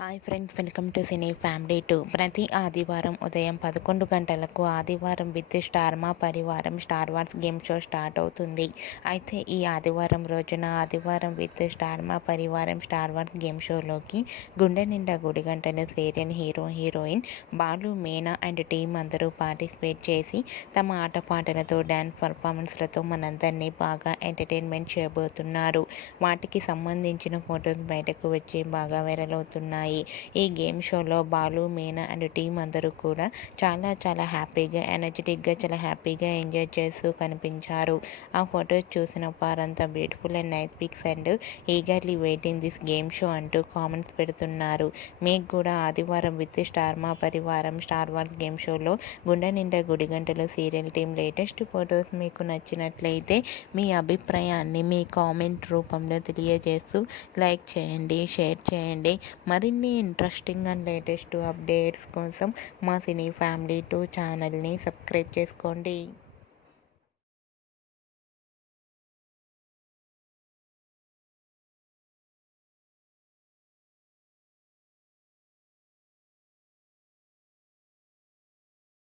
Hi friends, welcome to cine family 2. ప్రతి ఆదివారం ఉదయం 11 గంటలకు ఆదివారం విత్ స్టార్ మా పరివారం star wars game show start అవుతుంది. అయితే ఈ ఆదివారం రోజున ఆదివారం విత్ స్టార్ మా పరివారం స్టార్ వార్స్ గేమ్ షోలోకి గుండె నిండా గుడిగంటలు serial hero heroine Balu, Meena and team అందరూ పార్టిసిపేట్ చేసి తమ ఆటపాటలతో డ్యాన్స్ పర్ఫార్మెన్స్లతో మనందరినీ బాగా ఎంటర్టైన్మెంట్ చేయబోతున్నారు. వాటికి సంబంధించిన ఫొటోస్ బయటకు వచ్చి బాగా వైరల్ అవుతున్నాయి. ఈ గేమ్ షోలో బాలు, మీనా అండ్ టీం అందరూ కూడా చాలా హ్యాపీగా, ఎనర్జెటిక్గా, చాలా హ్యాపీగా ఎంజాయ్ చేస్తూ కనిపించారు. ఆ ఫొటోస్ చూసిన వారంతా beautiful and nice pics and eagerly waiting this game show అంటూ కామెంట్స్ పెడుతున్నారు. మీకు కూడా ఆదివారం విత్ స్టార్ మా పరివారం స్టార్ వార్స్ గేమ్ షోలో గుండె నిండా గుడిగంటలు సీరియల్ టీం లేటెస్ట్ ఫొటోస్ మీకు నచ్చినట్లయితే మీ అభిప్రాయాన్ని మీ కామెంట్ రూపంలో తెలియజేస్తూ లైక్ చేయండి, షేర్ చేయండి. మరిన్ని ఇంట్రెస్టింగ్ అండ్ లేటెస్ట్ అప్డేట్స్ కోసం మా సినీ ఫ్యామిలీ 2 ఛానల్ని సబ్స్క్రైబ్ చేసుకోండి.